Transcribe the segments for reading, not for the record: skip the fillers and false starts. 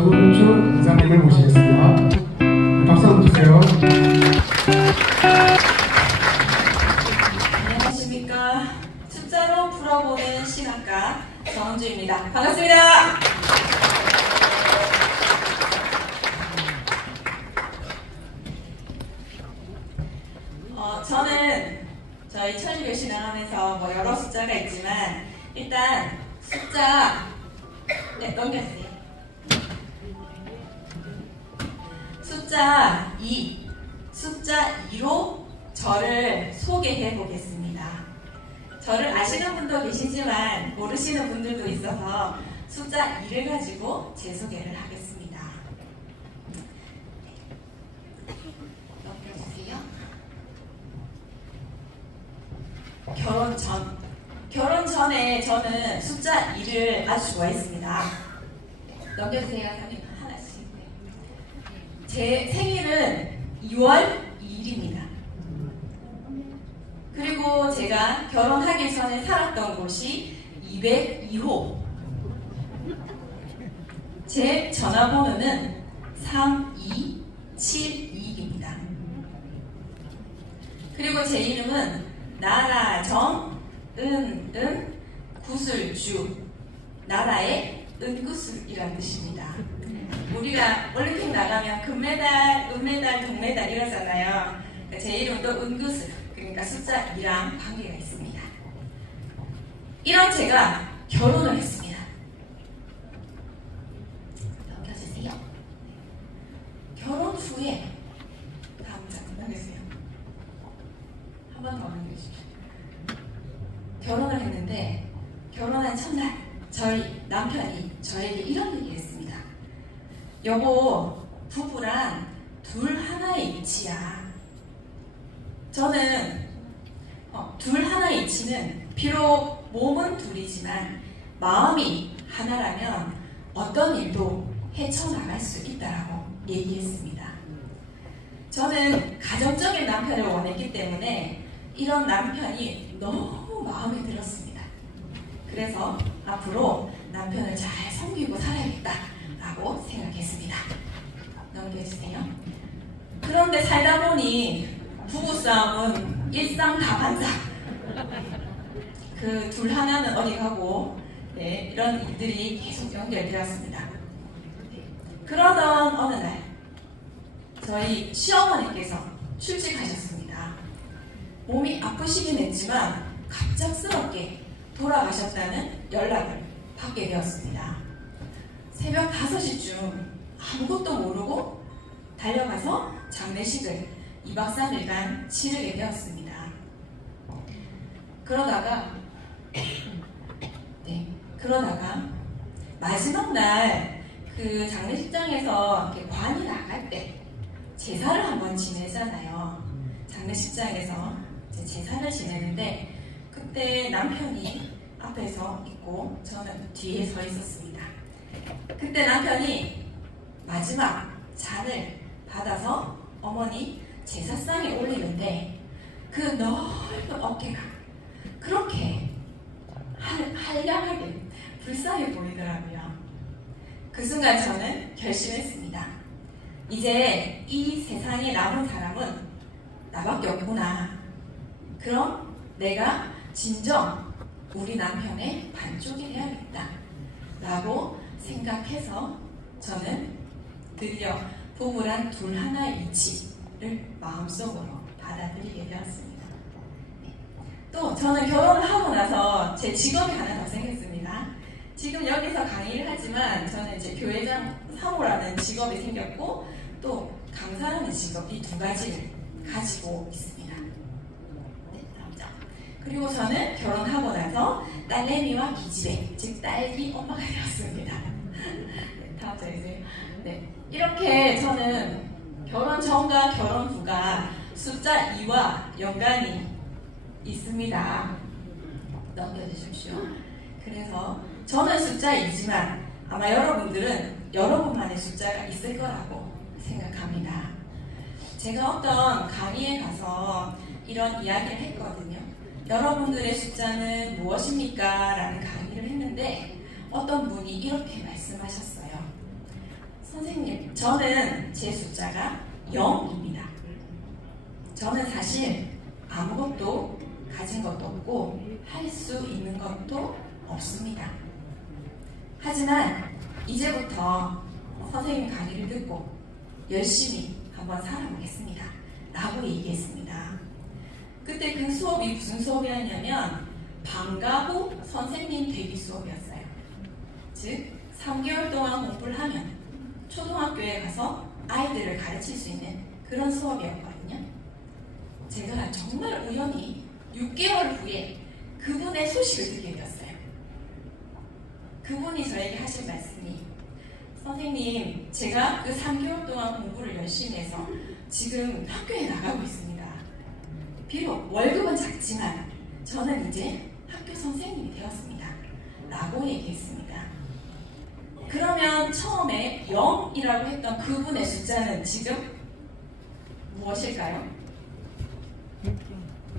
정은주 원장님을 모시겠습니다. 박수 한번 주세요. 안녕하십니까. 숫자로 풀어보는 신학가 정은주입니다. 반갑습니다. 저는 저희 천주교 신앙하면서 여러 숫자가 있지만 일단 숫자 넘겨주세요. 숫자 2, 숫자 2로 저를 소개해 보겠습니다. 저를 아시는 분도 계시지만 모르시는 분들도 있어서 숫자 2를 가지고 제 소개를 하겠습니다. 넘겨주세요. 결혼 전에 저는 숫자 2를 아주 좋아했습니다. 넘겨주세요. 하나씩. 제 생일은 2월 2일입니다. 그리고 제가 결혼하기 전에 살았던 곳이 202호. 제 전화번호는 3272입니다. 그리고 제 이름은 나라정은은 구슬주, 나라의 은구슬이라는 뜻입니다. 우리가 올림픽 나가면 금메달, 은메달, 동메달 이러잖아요. 제 이름도 은구슬, 그러니까 숫자 2랑 관계가 있습니다. 이런 제가 결혼을 했습니다. 넘겨주세요. 결혼 후에 다음 장 넘겨주세요. 한 번 더 넘겨주십시오. 결혼을 했는데 결혼한 첫날 저희 남편이 저에게 이런 얘기를 했습니다. 여보, 부부란 둘 하나의 이치야. 저는 둘 하나의 이치는 비록 몸은 둘이지만 마음이 하나라면 어떤 일도 헤쳐나갈 수 있다라고 얘기했습니다. 저는 가정적인 남편을 원했기 때문에 이런 남편이 너무 마음에 들었습니다. 그래서 앞으로 남편을 잘 섬기고 살아야겠다라고 생각했습니다. 넘겨주세요. 그런데 살다 보니 부부싸움은 일상다반사. 그 둘 하나는 어디 가고 이런 일들이 계속 연결되었습니다. 그러던 어느 날 저희 시어머니께서 출직하셨습니다. 몸이 아프시긴 했지만 갑작스럽게 돌아가셨다는 연락을 받게 되었습니다. 새벽 5시쯤 아무것도 모르고 달려가서 장례식을 2박 3일간 치르게 되었습니다. 그러다가 마지막 날 그 장례식장에서 이렇게 관이 나갈 때 제사를 한번 지내잖아요. 장례식장에서 제사를 지내는데 그때 남편이 앞에서 있고 저는 뒤에 서 있었습니다. 그때 남편이 마지막 잔을 받아서 어머니 제사상에 올리는데 그 넓은 어깨가 그렇게 한량하게 불쌍해 보이더라고요. 그 순간 저는 결심했습니다. 이제 이 세상에 남은 사람은 나밖에 없구나. 그럼 내가 진정 우리 남편의 반쪽이 돼야겠다 라고 생각해서 저는 드디어 부부란 둘 하나의 이치를 마음속으로 받아들이게 되었습니다. 또 저는 결혼을 하고 나서 제 직업이 하나 더 생겼습니다. 지금 여기서 강의를 하지만 저는 이제 교회장 사모라는 직업이 생겼고 또 강사라는 직업, 이 두 가지를 가지고 있습니다. 다음 장. 그리고 저는 결혼하고 나서 딸내미와 기집애, 즉 딸기 엄마가 되었습니다. 다음 장이세요. 이렇게 저는 결혼 전과 결혼 후가 숫자 2와 연관이 있습니다. 넘겨주십시오. 그래서 저는 숫자 2지만 아마 여러분들은 여러분만의 숫자가 있을 거라고 생각합니다. 제가 어떤 강의에 가서 이런 이야기를 했거든요. 여러분들의 숫자는 무엇입니까? 라는 강의를 했는데 어떤 분이 이렇게 말씀하셨어요. 선생님, 저는 제 숫자가 0입니다. 저는 사실 아무것도 가진 것도 없고 할 수 있는 것도 없습니다. 하지만 이제부터 선생님 강의를 듣고 열심히 한번 살아보겠습니다. 라고 얘기했습니다. 그때 그 수업이 무슨 수업이었냐면 방과 후 선생님 대기 수업이었어요. 즉 3개월 동안 공부를 하면 초등학교에 가서 아이들을 가르칠 수 있는 그런 수업이었거든요. 제가 정말 우연히 6개월 후에 그분의 소식을 듣게 되었어요. 그분이 저에게 하신 말씀이 선생님, 제가 그 3개월 동안 공부를 열심히 해서 지금 학교에 나가고 있습니다. 비록 월급은 작지만 저는 이제 학교 선생님이 되었습니다. 라고 얘기했습니다. 그러면 처음에 0이라고 했던 그분의 숫자는 지금 무엇일까요?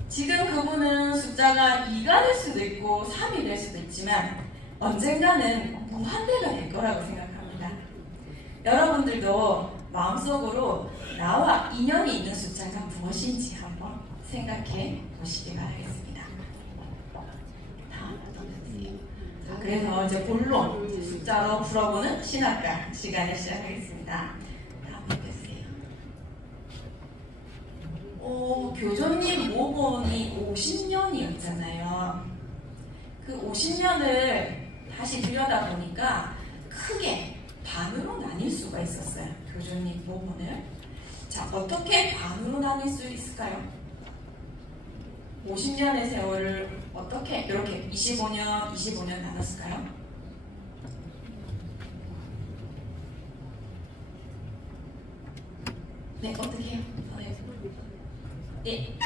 지금 그분은 숫자가 2가 될 수도 있고 3이 될 수도 있지만 언젠가는 무한대가 될 거라고 생각합니다. 여러분들도 마음속으로 나와 인연이 있는 숫자가 무엇인지 한번 생각해 보시기 바라겠습니다. 다음 넘겨주세요. 자, 그래서 이제 본론 숫자로 풀어보는 신학과 시간을 시작하겠습니다. 다음 넘겨주세요. 교조님 모본이 50년이었잖아요. 그 50년을 다시 들여다보니까 크게 반으로 나뉠 수가 있었어요. 교조님 모본을. 자, 어떻게 반으로 나뉠 수 있을까요? 50년의 세월을 어떻게 이렇게 25년 나눴을까요? 네, 어떻게 해요? 네.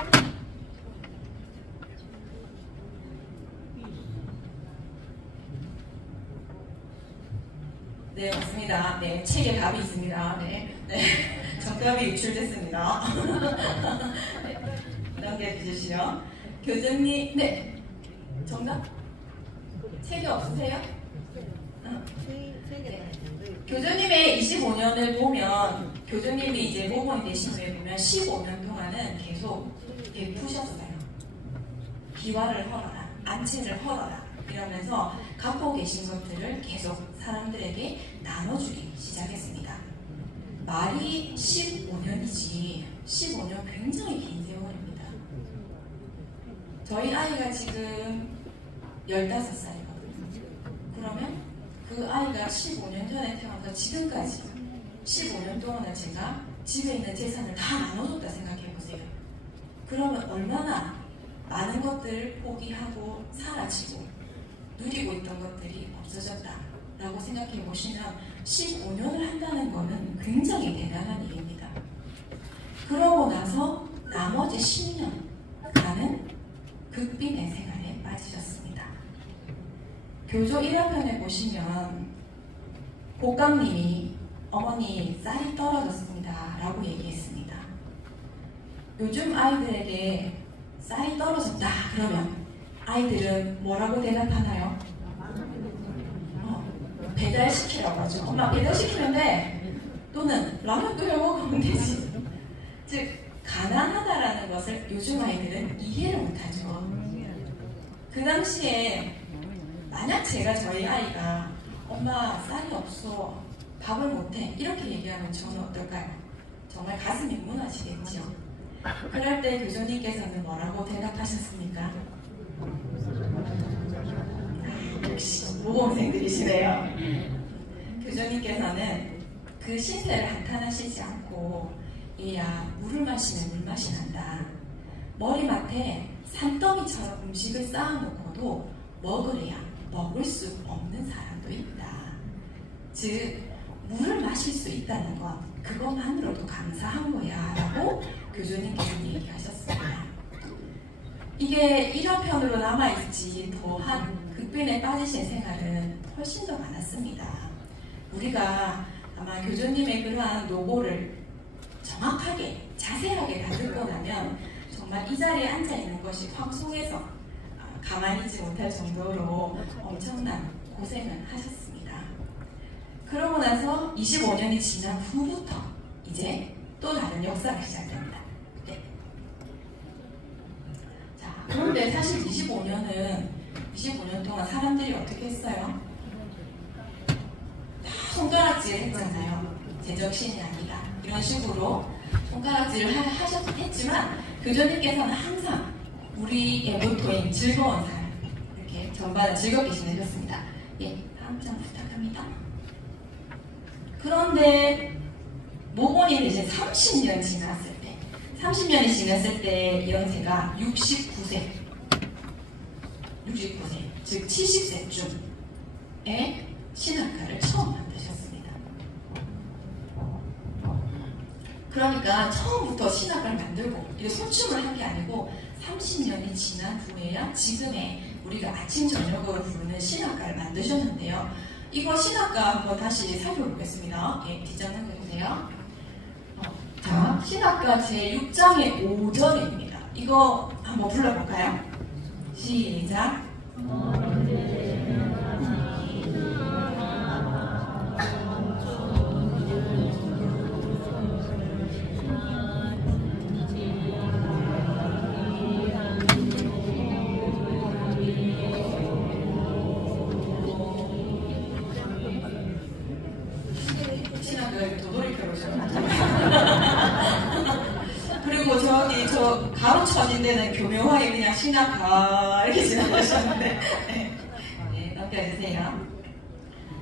네, 맞습니다. 네, 책에 답이 있습니다. 네, 정답이 유출됐습니다. 네, 넘겨주시죠. 교수님, 네, 정답? 책이 없으세요? 네. 교수님의 25년을 보면, 교수님이 이제 모범이 되신 후에 보면 15년 동안은 계속 베푸셨어요. 비화를 헐어라, 안채를 헐어라 이러면서 갖고 계신 것들을 계속 사람들에게 나눠주기 시작했습니다. 말이 15년이지 15년 굉장히 긴 세월입니다. 저희 아이가 지금 15살이거든요. 그러면 그 아이가 15년 전에 태어나서 지금까지 15년 동안은 제가 집에 있는 재산을 다 나눠줬다 생각해보세요. 그러면 얼마나 많은 것들을 포기하고 사라지고 누리고 있던 것들이 없어졌다라고 생각해보시면 15년을 한다는 것은 굉장히 대단한 일입니다. 그러고 나서 나머지 10년간은 극빈의 생활에 빠지셨습니다. 교조 1화편에 보시면 복강님이 어머니 쌀이 떨어졌습니다 라고 얘기했습니다. 요즘 아이들에게 쌀이 떨어졌다 그러면 아이들은 뭐라고 대답하나요? 배달시키라고 하죠. 엄마 배달시키면 돼. 또는 라면 끓여 먹으면 되지. 즉 가난하다라는 것을 요즘 아이들은 이해를 못하죠. 그 당시에 만약 제가 저희 아이가 엄마 쌀이 없어 밥을 못해 이렇게 얘기하면 저는 어떨까요? 정말 가슴이 무너지겠죠. 그럴 때 교수님께서는 뭐라고 대답하셨습니까? 역시 모범생들이시네요. 교수님께서는 그 신세를 한탄하시지 않고 얘야 물을 마시면 물맛이 난다. 머리맡에 산더미처럼 음식을 쌓아놓고도 먹으래야 먹을 수 없는 사람도 있다. 즉 물을 마실 수 있다는 것 그것만으로도 감사한 거야 라고 교수님께서 얘기하셨습니다. 이게 1화편으로 남아있지 더한 극빈에 빠지신 생활은 훨씬 더 많았습니다. 우리가 아마 교수님의 그러한 노고를 정확하게 자세하게 다 듣고 나면 정말 이 자리에 앉아있는 것이 황송해서 가만히 있지 못할 정도로 엄청난 고생을 하셨습니다. 그러고 나서 25년이 지난 후부터 이제 또 다른 역사가 시작됩니다. 네. 자, 그런데 사실 25년 동안 사람들이 어떻게 했어요? 다 손가락질 했잖아요. 제정신이 아니다. 이런 식으로 손가락질을 했지만 교주님께서는 항상 우리의 모토인 즐거운 삶, 이렇게 전반을 즐겁게 지내셨습니다. 예, 다음 장 부탁합니다. 그런데 모곤이 대신 30년이 지났을 때 연세가 69세, 즉 70세쯤에 신학가를 처음 만드셨습니다. 그러니까 처음부터 신학가를 만들고 이게 손춤을 한 게 아니고 30년이 지난 후에야 지금의 우리가 아침 저녁으로 부르는 신학가를 만드셨는데요. 이거 신학가 한번 다시 살펴보겠습니다. 예, 뒷장 넘겨주세요. 자, 신학가 제6장의 5절입니다. 이거 한번 불러볼까요? 시작. 신학을 도돌이표로 그리고 저기 저 가로쳐진 데는 교묘하게 그냥 신학가 이렇게 지나가셨는데 네, 넘겨주세요.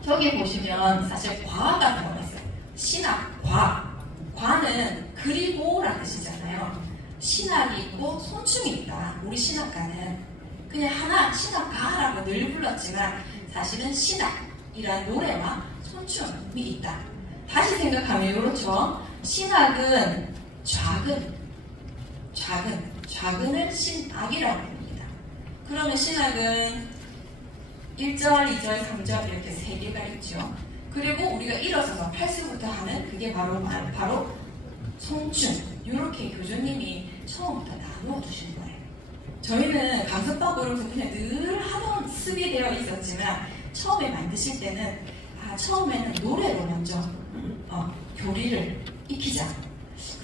저기 보시면 사실 과가 들어가 있어요. 신학, 과는 그리고라는 뜻이잖아요. 신학이 있고 손춤이 있다. 우리 신학가는 그냥 하나 신학가라고 늘 불렀지만 사실은 신학이란 노래와 손춤이 있다. 다시 생각하면 이렇죠. 신학은 좌근을 신학이라고 합니다. 그러면 신학은 1절, 2절, 3절 이렇게 세 개가 있죠. 그리고 우리가 일어서서 팔수부터 하는 그게 바로 손춤. 이렇게 교주님이 처음부터 나누어 두신 거예요. 저희는 강습박으로서 그냥 늘 하던 습이 되어 있었지만 처음에 만드실 때는 처음에는 노래로 먼저 교리를 익히자.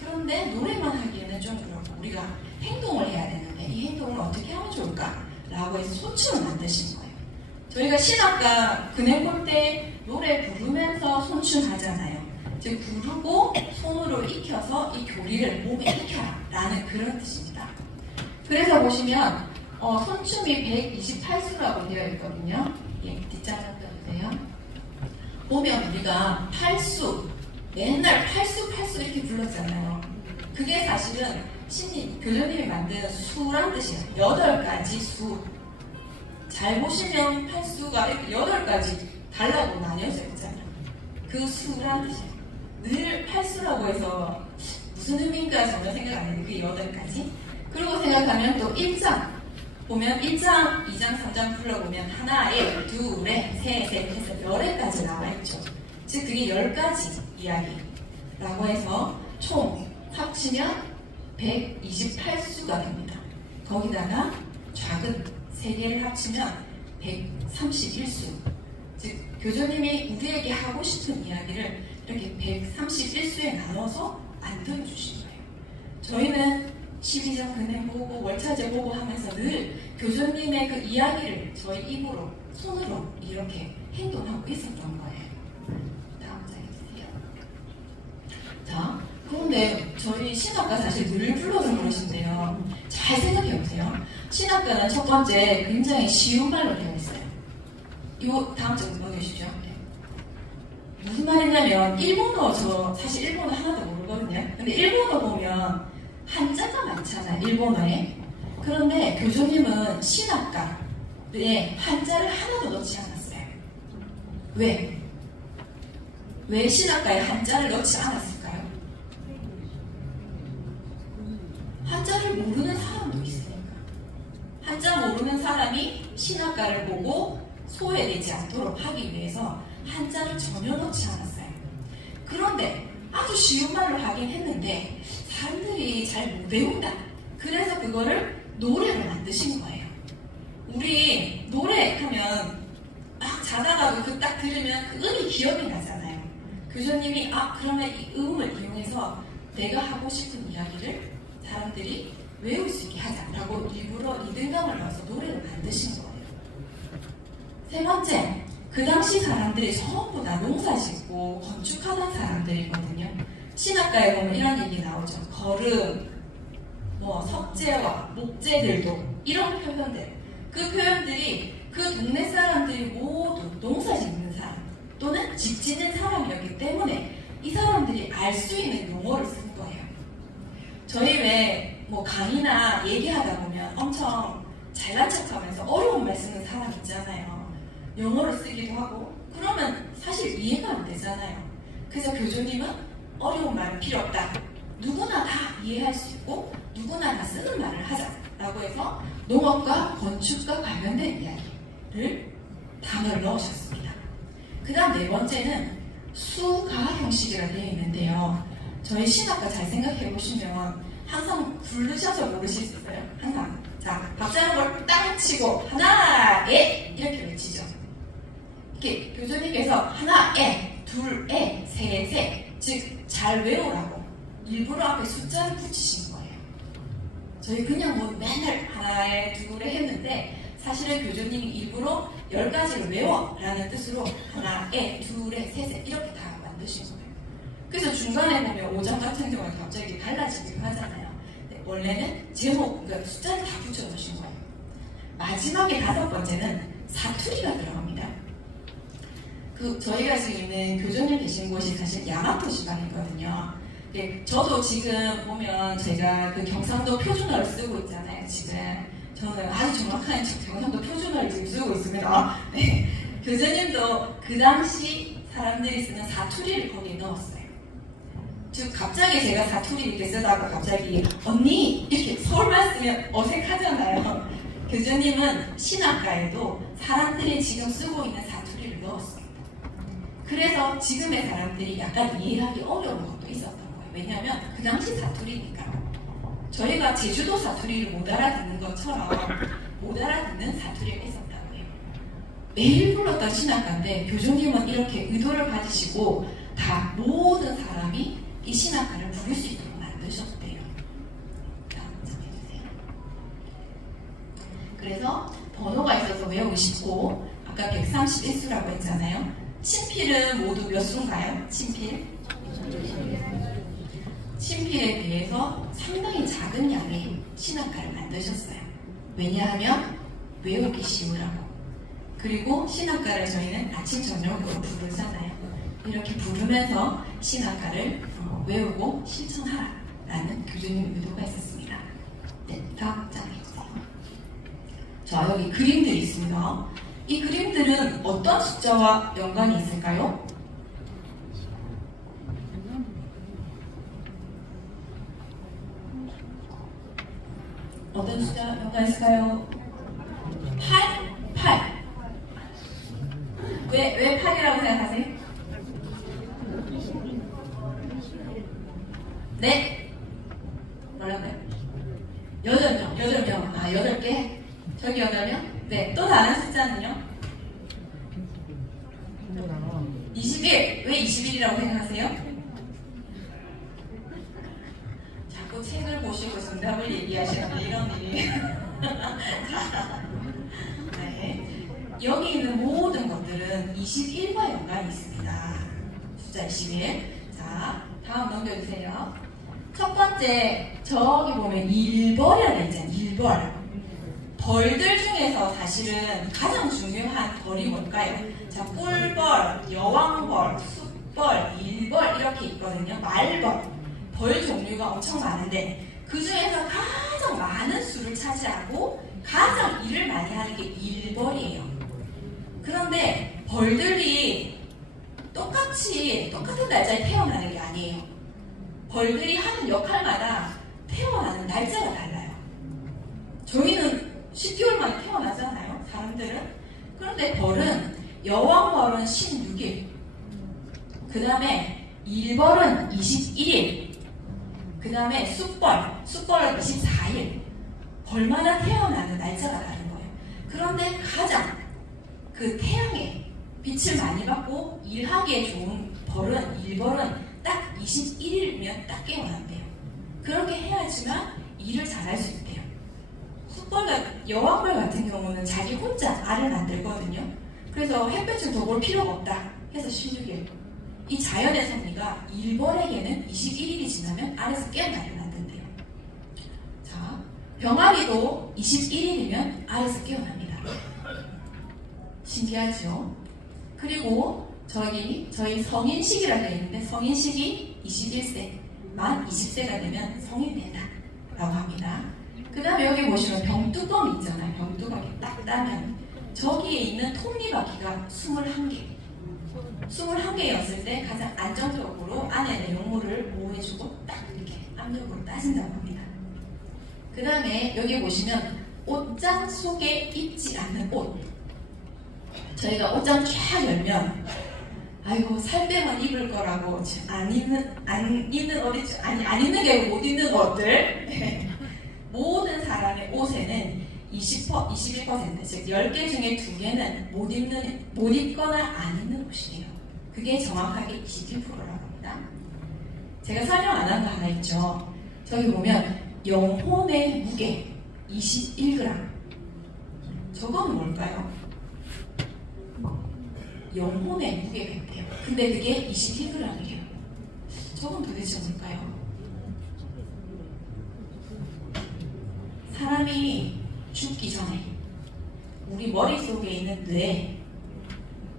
그런데 노래만 하기에는 좀 그렇고 우리가 행동을 해야 되는데 이 행동을 어떻게 하면 좋을까? 라고 해서 손춤을 만드신 거예요. 저희가 신학가 근행 볼 때 노래 부르면서 손춤 하잖아요. 즉 부르고 손으로 익혀서 이 교리를 몸에 익혀라 라는 그런 뜻입니다. 그래서 보시면 손춤이 128수라고 되어 있거든요. 예, 뒷장 넘겨주세요. 보면 우리가 팔수, 맨날 팔수 이렇게 불렀잖아요. 그게 사실은 교주님이 만든 수란 뜻이에요. 8가지 수. 잘 보시면 팔수가 이렇게 8가지 달라고 나뉘어져 있잖아요. 그 수란 뜻이에요. 늘 팔수라고 해서 무슨 의미인가 전혀 생각 안 했는데 그게 8가지. 그리고 생각하면 또 1장 보면 1장, 2장, 3장 불러보면 하나에, 둘에, 셋에 해서 10가지 나와있죠. 즉 그게 10가지 이야기라고 해서 총 합치면 128수가 됩니다. 거기다가 좌근 3개를 합치면 131수. 즉 교주님이 우리에게 하고 싶은 이야기를 이렇게 131수에 나눠서 만들어주신 거예요. 저희는 12장 근행 보고 월차제 보고 하면서 늘 교주님의 그 이야기를 저희 입으로 손으로 이렇게 행동하고 있었던 거예요. 다음 장 해주세요. 자, 그런데 저희 신학가 사실 늘 불러서 그러신데요. 잘 생각해보세요. 신학가는 첫 번째 굉장히 쉬운 말로 되어 있어요. 이 다음 장 넘겨주시죠. 네. 무슨 말이냐면 일본어 저 사실 일본어 하나도 모르거든요. 근데 일본어 보면 한자가 많잖아요. 일본어에. 그런데 교주님은 신학가에 한자를 하나도 넣지 않았어요. 왜? 왜 신학가에 한자를 넣지 않았을까요? 한자를 모르는 사람도 있으니까. 한자 모르는 사람이 신학가를 보고 소외되지 않도록 하기 위해서 한자를 전혀 넣지 않았어요. 그런데 아주 쉬운 말로 하긴 했는데 사람들이 잘 못 외운다. 그래서 그거를 노래로 만드신 거예요. 우리 노래하면 막 자다가도 그 딱 들으면 그 음이 기억이 나잖아요. 교수님이 그러면 이 음을 이용해서 내가 하고 싶은 이야기를 사람들이 외울 수 있게 하자라고 일부러 리듬감을 넣어서 노래를 만드신 거예요. 세 번째, 그 당시 사람들이 전부 다 농사 짓고 건축하던 사람들이거든요. 신학가에 보면 이런 얘기 나오죠. 거름, 석재와 목재들도 이런 표현들. 그 표현들이 그 동네 사람들이 모두 농사 짓는 사람 또는 집 짓는 사람이었기 때문에 이 사람들이 알 수 있는 용어를 쓴 거예요. 저희 왜 강의나 얘기하다 보면 엄청 잘난 척하면서 어려운 말 쓰는 사람 있잖아요. 영어를 쓰기도 하고 그러면 사실 이해가 안 되잖아요. 그래서 교주님은 어려운 말은 필요 없다. 누구나 다 이해할 수 있고 누구나 다 쓰는 말을 하자라고 해서 농업과 건축과 관련된 이야기를 단어를 넣으셨습니다. 그 다음 네 번째는 수가 형식이라 되어 있는데요. 저희 신학과 잘 생각해 보시면 항상 부르셔서 모르실 수 있어요. 항상 박자는 걸 딱 치고 하나, 이렇게 외치죠. 이렇게 교수님께서 하나, 둘, 셋, 즉 잘 외우라고 일부러 앞에 숫자를 붙이신 거예요. 저희 그냥 맨날 하나에 둘에 했는데 사실은 교수님이 일부러 10가지를 외워라는 뜻으로 하나에 둘에 셋에 이렇게 다 만드신 거예요. 그래서 중간에 보면 5장 같은 경우는 갑자기 달라지기도 하잖아요. 근데 원래는 제목, 그러니까 숫자를 다 붙여놓으신 거예요. 마지막에 5번째는 사투리가 들어갑니다. 저희가 지금 있는 교수님 계신 곳이 사실 야마토 지방이거든요. 저도 지금 보면 제가 그 경상도 표준어를 쓰고 있잖아요. 지금 저는 아주 정확한 경상도 표준어를 지금 쓰고 있습니다. 네. 교수님도 그 당시 사람들이 쓰는 사투리를 거기에 넣었어요. 즉 갑자기 제가 사투리 이렇게 쓰다가 갑자기 언니 이렇게 서울말 쓰면 어색하잖아요. 교수님은 신학가에도 사람들이 지금 쓰고 있는 사투리를 넣었어요. 그래서 지금의 사람들이 약간 이해하기 어려운 것도 있었던 거예요. 왜냐하면 그 당시 사투리니까. 저희가 제주도 사투리를 못 알아듣는 것처럼 못 알아듣는 사투리가 있었다고 해요. 매일 불렀던 신학가인데 교주님은 이렇게 의도를 가지시고 다 모든 사람이 이 신학가를 부를 수 있도록 만드셨대요. 다음 좀 해주세요. 그래서 번호가 있어서 외우고 싶고 아까 131수라고 했잖아요. 친필은 모두 몇 수인가요? 친필? 친필에 비해서 상당히 작은 양의 신학가를 만드셨어요. 왜냐하면 외우기 쉬우라고. 그리고 신학가를 저희는 아침 저녁으로 부르잖아요. 이렇게 부르면서 신학가를 외우고 실천하라는 교주님 의도가 있었습니다. 네, 다음 장 해주세요. 자, 여기 그림들이 있습니다. 이 그림들은 어떤 숫자와 연관이 있을까요? 어떤 숫자 연관이 있을까요? 8. 왜 8이라고 생각하세요? 네? 뭐라고요? 8명. 8개? 저기 8명? 네, 또 다른 숫자는요? 21. 왜 21이라고 생각하세요? 자꾸 책을 보시고 정답을 얘기하시는 이런 일이. 네. 여기 있는 모든 것들은 21과 연관이 있습니다. 숫자 21. 자, 다음 넘겨주세요. 첫 번째, 저기 보면 일벌이라고 있잖아요. 일벌. 벌들 중에서 사실은 가장 중요한 벌이 뭘까요? 자, 꿀벌, 여왕벌, 숫벌, 일벌 이렇게 있거든요. 말벌, 벌 종류가 엄청 많은데 그 중에서 가장 많은 수를 차지하고 가장 일을 많이 하는 게 일벌이에요. 그런데 벌들이 똑같은 날짜에 태어나는 게 아니에요. 벌들이 하는 역할마다 태어나는 날짜가 달라요. 저희는 10개월 만에 태어나잖아요, 사람들은. 그런데 벌은, 여왕벌은 16일, 그 다음에 일벌은 21일, 그 다음에 숫벌은 24일. 벌마다 태어나는 날짜가 다른 거예요. 그런데 가장 그 태양의 빛을 많이 받고 일하기에 좋은 일벌은 딱 21일이면 딱 깨어난대요. 그렇게 해야지만 일을 잘할 수 있대요. 여왕벌 같은 경우는 자기 혼자 알을 만들거든요. 그래서 햇볕을 더 볼 필요가 없다 해서 16일. 이 자연의 섭리가 일벌에게는 21일이 지나면 알에서 깨어나게 만든대요. 자, 병아리도 21일이면 알에서 깨어납니다. 신기하죠? 그리고 저희 성인식이라고 되어 있는데 성인식이 21세, 만 20세가 되면 성인이 된다 라고 합니다. 그 다음에 여기 보시면 병뚜껑 있잖아요. 병뚜껑이 딱 따면 저기에 있는 톱니바퀴가 21개. 21개였을 때 가장 안정적으로 안에 내용물을 보호해주고 딱 이렇게 압력으로 따진다고 합니다. 그 다음에 여기 보시면 옷장 속에 입지 않는 옷. 저희가 옷장 쫙 열면 아이고 살 때만 입을 거라고 안 입는 옷이 안 입는 게 아니고 못 입는 옷들 모든 사람의 옷에는 21%, 즉 10개 중에 2개는 못 입거나 안 입는 옷이에요. 그게 정확하게 21%라고 합니다. 제가 설명 안 한 거 하나 있죠. 저기 보면 영혼의 무게 21g. 저건 뭘까요? 영혼의 무게가 있대요. 근데 그게 21g이에요. 저건 도대체 뭘까요? 사람이 죽기 전에 우리 머릿속에 있는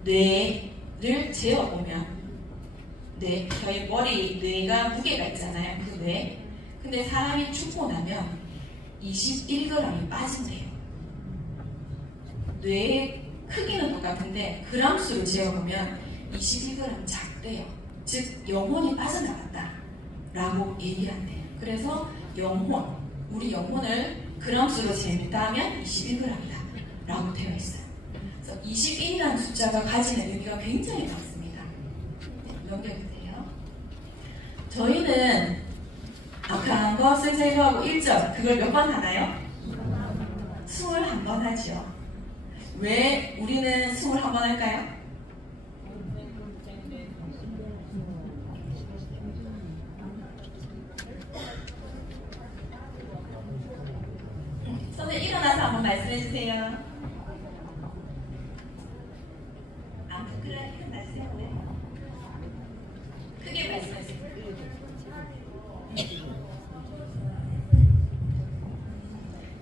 뇌를 재어보면 저희 뇌가 무게가 있잖아요. 그 뇌. 근데 사람이 죽고 나면 21g이 빠진대요. 뇌의 크기는 똑같은데 그람수로 재어보면 21g 작대요. 즉 영혼이 빠져나갔다 라고 얘기를 한대요. 그래서 우리 영혼을 그람수로 재다면 21g이다 라고 되어 있어요. 그래서 21이라는 숫자가 가지는 의미가 굉장히 많습니다. 네, 넘겨주세요. 저희는 악한 것을 제거하고 1절 그걸 몇 번 하나요? 21번 하지요. 왜 우리는 21번 할까요? 선생님 일어나서 한번 말씀해 주세요. 안 부끄러워 일어나세요. 크게 말씀해 주세요.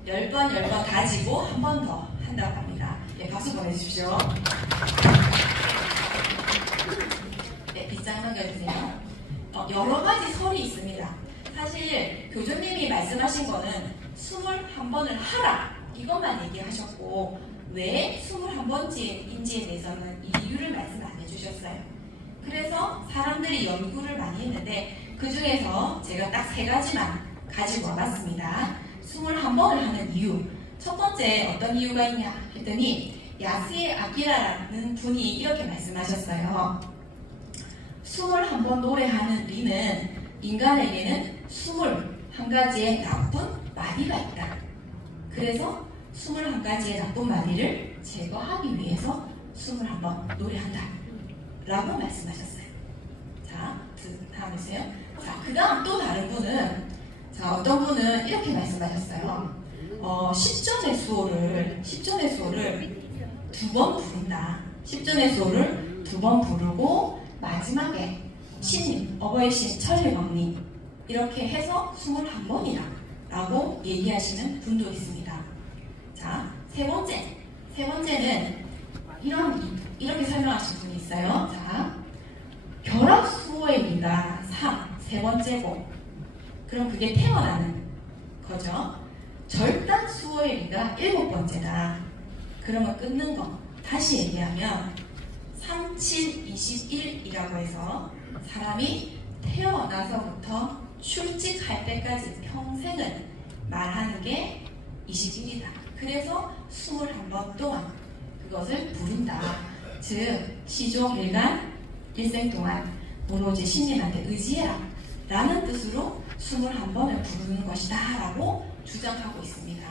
10번 가지고 한 번 더 한다고 합니다. 네, 박수 보내주십시오. 네, 빗장 넘겨주세요. 여러 가지 설이 있습니다. 사실 교주님이 말씀하신 거는 21번을 하라 이것만 얘기하셨고 왜 21번째인지에 대해서는 이유를 말씀 안 해주셨어요. 그래서 사람들이 연구를 많이 했는데 그 중에서 제가 딱 3가지만 가지고 와봤습니다. 21번을 하는 이유. 첫 번째 어떤 이유가 있냐 했더니 야스에 아키라라는 분이 이렇게 말씀하셨어요. 21번 노래하는 리는 인간에게는 21가지의 나쁜 마디가 있다. 그래서 21가지의 나쁜 마디를 제거하기 위해서 21번 노래한다 라고 말씀하셨어요. 자, 다음 보세요. 자, 그 다음 또 다른 분은 어떤 분은 이렇게 말씀하셨어요. 10전의 수호를 2번 부른다. 10전의 수호를 2번 부르고 마지막에 신님, 어버이신 천리왕님 이렇게 해서 21번이다 라고 얘기하시는 분도 있습니다. 자, 세 번째는 이렇게 설명하신 분이 있어요. 자, 결합수호의 리가 3번째고 그럼 그게 태어나는 거죠. 절단수호의 리가 7번째다. 그러면 끊는 거. 다시 얘기하면 3, 7, 21이라고 해서 사람이 태어나서부터 출직할 때까지 평생을 말하는 게 21이다. 그래서 21번 동안 그것을 부른다. 즉 시종일관 일생 동안 오로지 신님한테 의지해라 라는 뜻으로 21번을 부르는 것이다 라고 주장하고 있습니다.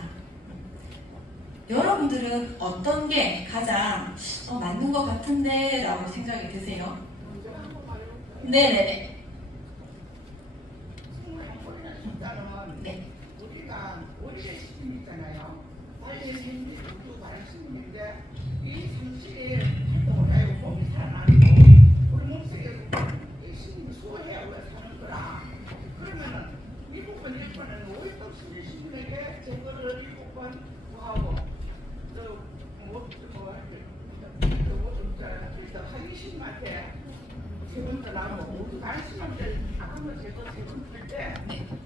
여러분들은 어떤 게 가장 맞는 것 같은데 라고 생각이 드세요? 네네네. 네. 우리가 오리의 시민이잖아요. 빨리 생기 우주 발행 시민인데 이 상식에 활동을 하고 몸이 살아나고 우리 몸속에 시민이 수호해야 우리가 사는 거라. 그러면은 미국 번, 일본은 5.16 시민에게 제거를 7번 구하고 하기심한테 세번더 나오고 모두 관심한테 아까는 제거 세번 할때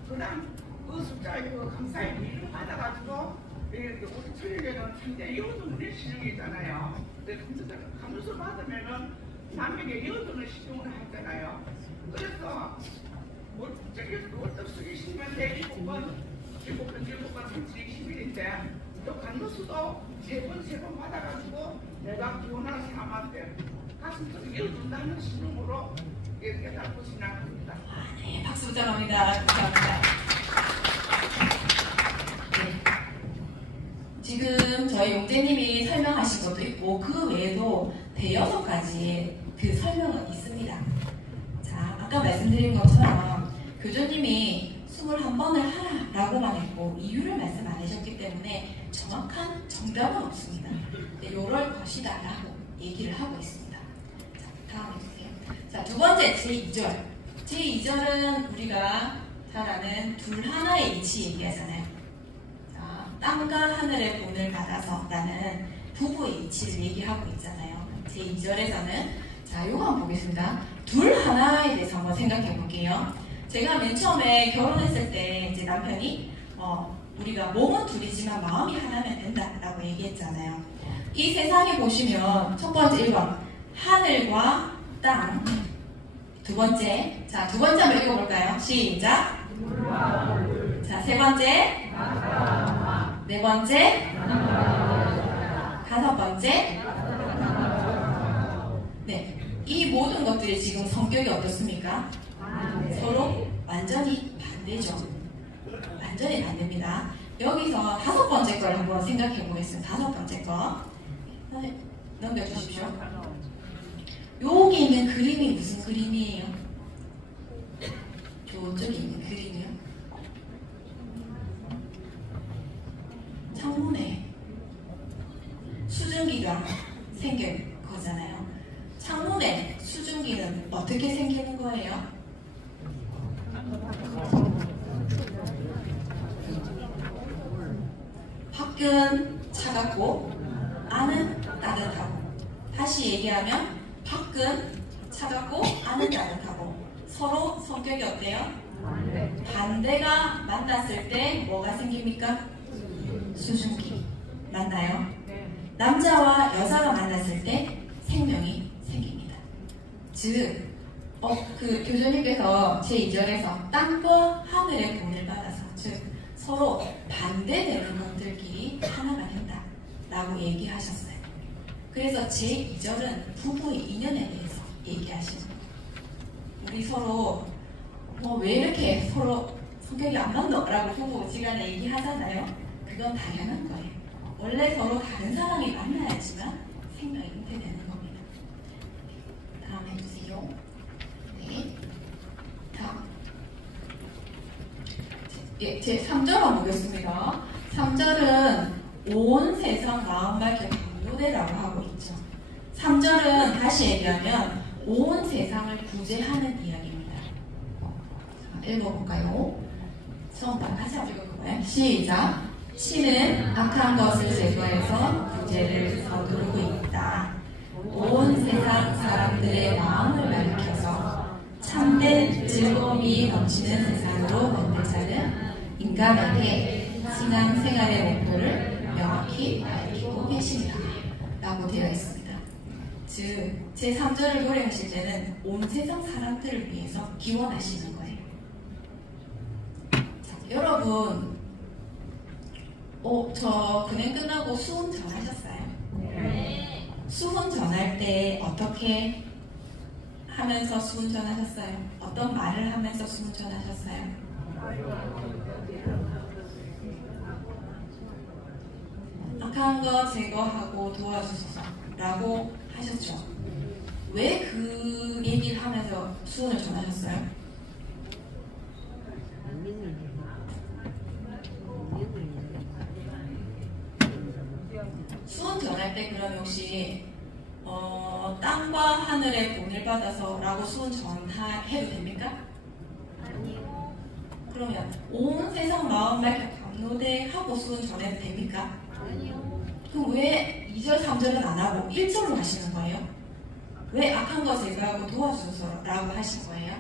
그냥 그 숫자 이거 감사의 일을 받아가지고 우리 천일에는 상대 여든의 신용이잖아요. 감수 받으면은 남에게 여든의 신용을 하잖아요. 그래서 저기 월떡수기 신문대 7번 30일인데 또 간도수도 세 번 받아가지고 내가 기원하는 사람한테 가슴속에 여든다는 신용으로 깨닫고 지나갑니다. 네, 박수 부탁합니다. 감사합니다. 네. 지금 저희 용재님이 설명하신 것도 있고 그 외에도 대여섯 가지 그 설명은 있습니다. 자, 아까 말씀드린 것처럼 교주님이 21번을 하라라고만 했고 이유를 말씀 안 하셨기 때문에 정확한 정답은 없습니다. 네, 요럴 것이다 라고 얘기를 하고 있습니다. 자, 다음 해주세요. 자, 두 번째 제2절. 제2절은 우리가 잘 아는 둘 하나의 이치 얘기하잖아요. 자, 땅과 하늘의 본을 받아서 라는 부부의 이치를 얘기하고 있잖아요. 제2절에서는 자, 요거 한번 보겠습니다. 둘 하나에 대해서 한번 생각해 볼게요. 제가 맨 처음에 결혼했을 때 이제 남편이 우리가 몸은 둘이지만 마음이 하나면 된다라고 얘기했잖아요. 이 세상에 보시면 첫 번째 1번 하늘과 땅. 두 번째, 자, 두 번째 한번 읽어볼까요? 시작. 자, 세 번째, 네 번째, 다섯 번째. 네, 이 모든 것들이 지금 성격이 어떻습니까? 서로 완전히 반대죠. 완전히 반대입니다. 여기서 다섯 번째 걸 한번 생각해 보겠습니다. 다섯 번째 거. 넘겨주십시오. 여기 있는 그림이 무슨 그림이에요? 저쪽에 있는 그림이요? 창문에 수증기가 생긴 거잖아요. 창문에 수증기는 어떻게 생기는 거예요? 밖은 차갑고 안은 따뜻하고. 다시 얘기하면 밖은 차갑고 안은 따뜻하고. 서로 성격이 어때요? 반대가 만났을 때 뭐가 생깁니까? 수증기. 맞나요? 남자와 여자가 만났을 때 생명이 생깁니다. 즉, 그 교수님께서 제2절에서 땅과 하늘의 본을 받아서, 즉 서로 반대되는 것들끼리 하나가 된다 라고 얘기하셨어요. 그래서 제2절은 부부의 인연에 대해서 얘기하시는 거예요. 우리 서로 왜 이렇게 서로 성격이 안 맞노? 라고 부부지간에 얘기하잖아요. 그건 당연한 거예요. 원래 서로 다른 사람이 만나야지만 생명이 잉태되는 겁니다. 다음 해주세요. 네. 다음. 예, 제 3절 한번 보겠습니다. 3절은 온 세상 마음 밝혀 강요되라고 하고 있죠. 3절은 다시 얘기하면 온 세상을 구제하는 이야기입니다. 자, 읽어볼까요? 처음부터 다시 한번 읽어볼까요? 시작! 신은 악한 것을 제거해서 구제를 서두르고 있다. 온 세상 사람들의 마음을 밝혀서 참된 즐거움이 넘치는 세상으로 만들자는 인간에게 신앙생활의 목표를 명확히 밝히고 계신다 라고 되어 있습니다. 즉, 제3절을 노래하실 때는 온 세상 사람들을 위해서 기원하시는 거예요. 자, 여러분 저 근행 끝나고 수훈 전하셨어요? 네. 수훈 전할 때 어떻게 하면서 수훈 전하셨어요? 어떤 말을 하면서 수훈 전하셨어요? 악한 거 제거하고 도와주소서라고 하셨죠. 왜 그 얘기를 하면서 수원을 전하셨어요? 수원 전할 때 그러면 혹시 땅과 하늘의 본을 받아서 라고 수원 전해도 됩니까? 아니요. 그러면 온 세상 마음 밝혀 감로대 하고 수원 전해도 됩니까? 아니요. 그럼 왜 2절 3절은 안 하고 1절로 하시는 거예요? 왜 악한 거 제거하고 도와주소서 라고 하신 거예요?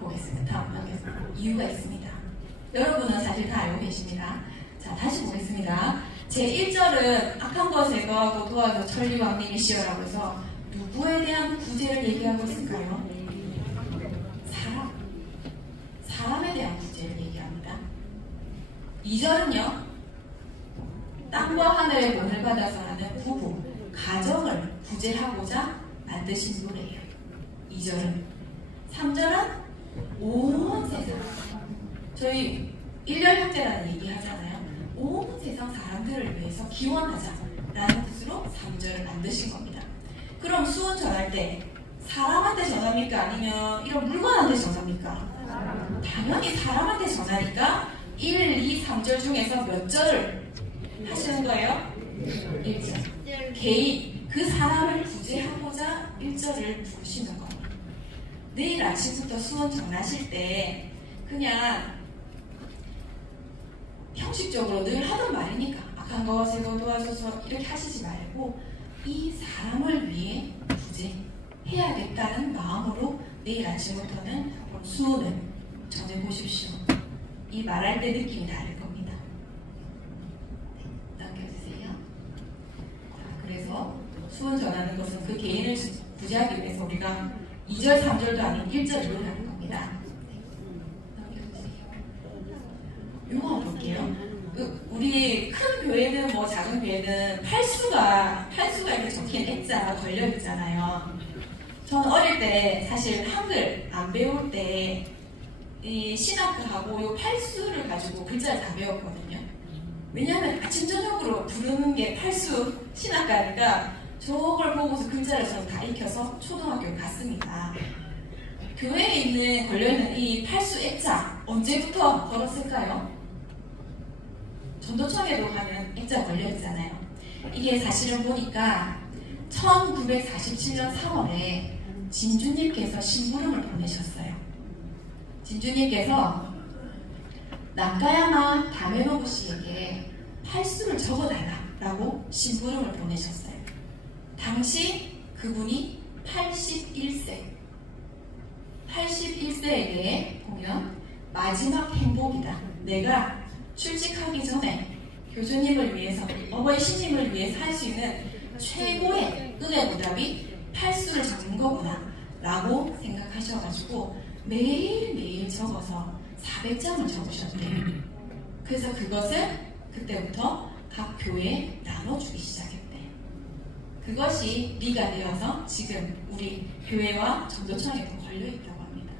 보겠습니다. 다음 하겠습니다. 이유가 있습니다. 여러분은 사실 다 알고 계십니다. 자, 다시 보겠습니다. 제 1절은 악한 거 제거하고 도와줘 천리왕님이시여라고 해서 누구에 대한 구제를 얘기하고 있을까요? 사람에 대한 구제를 얘기합니다. 2절은요, 땅과 하늘의 본을 받아서라는 부부, 가정을 구제하고자 만드신 노래예요. 2절은. 3절은 온 세상, 저희 일렬형제라는 얘기 하잖아요. 온 세상 사람들을 위해서 기원하자라는 뜻으로 3절을 만드신 겁니다. 그럼 수원 전할 때 사람한테 전합니까? 아니면 이런 물건한테 전합니까? 당연히 사람한테 전하니까 1, 2, 3절 중에서 몇 절을 하시는 거예요? 1절. 개인, 그 사람을 구제하고자 1절을 부르시는 겁니다. 내일 아침부터 수원 전하실 때 그냥 형식적으로 늘 하던 말이니까 악한 거 제거 도와줘서 이렇게 하시지 말고 이 사람을 위해 구제해야겠다는 마음으로 내일 아침부터는 수원을 전해보십시오. 이 말할 때 느낌이 다를 겁니다. 네, 넘겨주세요. 자, 그래서 수원 전하는 것은 그 개인을 구제하기 위해서 우리가 2절, 3절도 아닌 1절을 하는 겁니다. 네, 넘겨주세요. 이거 한번 볼게요. 우리 큰 교회는 뭐 작은 교회는 팔수가 이렇게 적힌 액자가 걸려 있잖아요. 저는 어릴 때 사실 한글 안 배울 때 이 신학하고 요 팔수를 가지고 글자를 다 배웠거든요. 왜냐하면 아침 저녁으로 부르는 게 팔수 신학가니까 저걸 보고서 글자를 저는 다 익혀서 초등학교에 갔습니다. 교회에 있는 걸려있는 이 팔수 액자 언제부터 걸었을까요? 전도청에도 가면 액자 걸려있잖아요. 이게 사실은 보니까 1947년 3월에 진주님께서 심부름을 보내셨어요. 진주님께서 남가야마 다메노부 씨에게 팔수를 적어달라고 심부름을 보내셨어요. 당시 그분이 81세에게 보면 마지막 행복이다. 내가 출직하기 전에 교주님을 위해서, 어버이 신님을 위해서 할 수 있는 최고의 은혜 보답이 팔수를 적는 거구나 라고 생각하셔가지고 매일매일 적어서 400장을 적으셨대요. 그래서 그것을 그때부터 각 교회에 나눠주기 시작했대요. 그것이 리가 되어서 지금 우리 교회와 전도청에도 걸려있다고 합니다.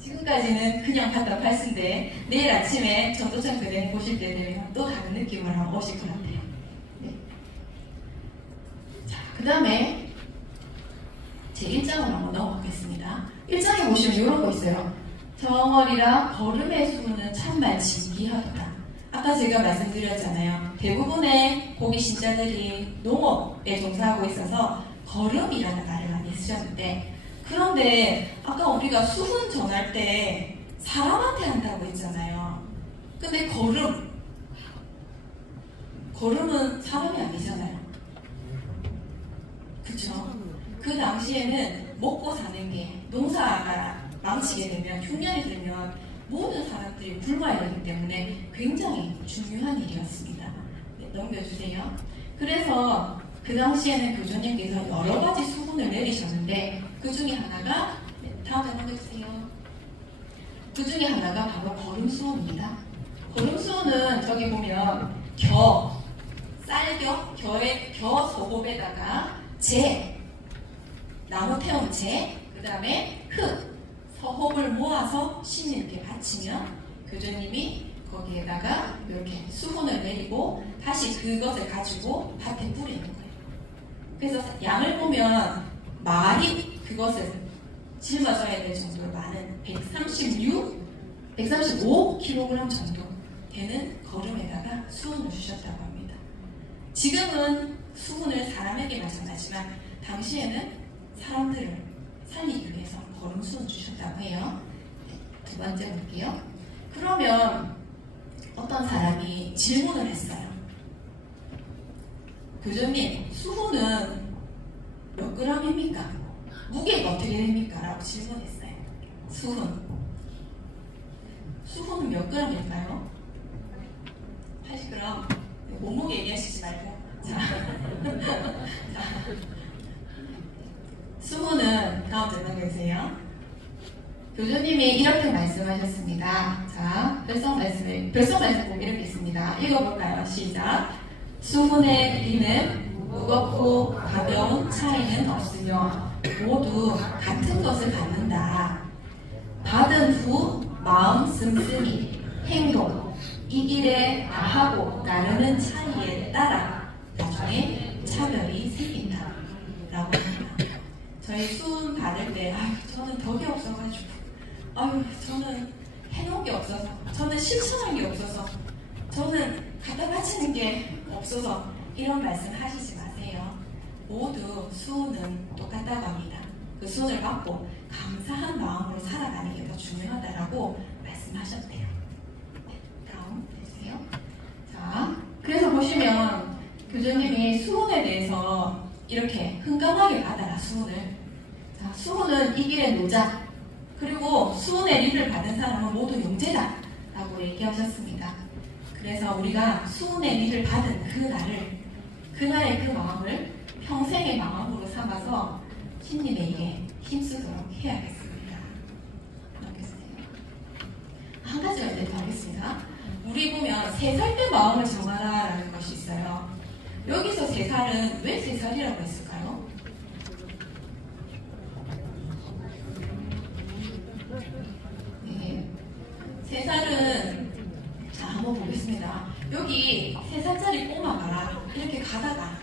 지금까지는 그냥 갖다 팔수인데 내일 아침에 전도청 교대 보실 때 되면 또 다른 느낌을 하고 오실 것 같아요. 네. 자, 그 다음에 제 1장을 한번 넘어가겠습니다. 1장에 보시면 이런 거 있어요. 정월이라 걸음의 수는 참말 진기하도다. 아까 제가 말씀드렸잖아요. 대부분의 고기 신자들이 농업에 종사하고 있어서 걸음이라는 말을 많이 쓰셨는데, 그런데 아까 우리가 수훈 전할 때 사람한테 한다고 했잖아요. 근데 걸음은 사람이 아니잖아요. 그쵸? 그 당시에는 먹고 사는 게, 농사가 망치게 되면, 흉년이 들면 모든 사람들이 굶어야 되기 때문에 굉장히 중요한 일이었습니다. 네, 넘겨주세요. 그래서 그 당시에는 교주님께서 여러 가지 수훈을 내리셨는데 그 중에 하나가, 네, 다음에 넘겨주세요. 그 중에 하나가 바로 걸음수훈입니다. 걸음수훈은 저기 보면 쌀겨, 겨 소곱에다가 나무 태운 채, 그 다음에 흙, 서홉을 모아서 신님께 바치면 교주님이 거기에다가 이렇게 수분을 내리고 다시 그것을 가지고 밭에 뿌리는 거예요. 그래서 양을 보면 말이 그것을 짊어져야 될 정도로 많은 135kg 정도 되는 거름에다가 수분을 주셨다고 합니다. 지금은 수분을 사람에게 마찬가지지만 당시에는 사람들을 살리기 위해서 거름 수분 주셨다고 해요. 두 번째 볼게요. 그러면 어떤 사람이 질문을 했어요. 교주님, 수분은 몇 g입니까? 무게가 어떻게 됩니까? 라고 질문했어요. 수분은 몇 g일까요? 80g. 몸무게 얘기하시지 말고. 자, 수분은 다음 질문 보세요. 교주님이 이렇게 말씀하셨습니다. 자, 별성 말씀 꼭 이렇게 있습니다. 읽어볼까요? 시작. 수분의 길이는 무겁고 가벼운 차이는 없으며 모두 같은 것을 받는다. 받은 후 마음 씀씀이 행동 이 길에 다하고 따르는 차이에 따라 나중에 차별이 생긴다 라고 합니다. 저희 수분 받을 때 저는 덕이 없어가지고 저는 해놓은 게 없어서 저는 실천한 게 없어서 저는 갖다 바치는 게 없어서 이런 말씀 하시지 마세요. 모두 수은은 똑같다고 합니다. 그 수은을 받고 감사한 마음으로 살아가는 게 더 중요하다라고 말씀하셨대요. 다음 보세요. 자, 그래서 보시면 교주님이 수은에 대해서 이렇게 흥건하게 받아라 수은을. 자, 수은은 이 길의 노자 그리고 수은의 리를 받은 사람은 모두 영재다 라고 얘기하셨습니다. 그래서 우리가 수은의 리를 받은 그날의 그 마음을 평생의 마음으로 삼아서 신님에게 힘쓰도록 해야겠습니다. 한 가지만 더 하겠습니다. 우리 보면 3살 때 마음을 정하라 라는 것이 있어요. 여기서 3살은 왜 3살이라고 했을까요? 네. 3살은 자, 한번 보겠습니다. 여기 3살짜리 꼬마가 이렇게 가다가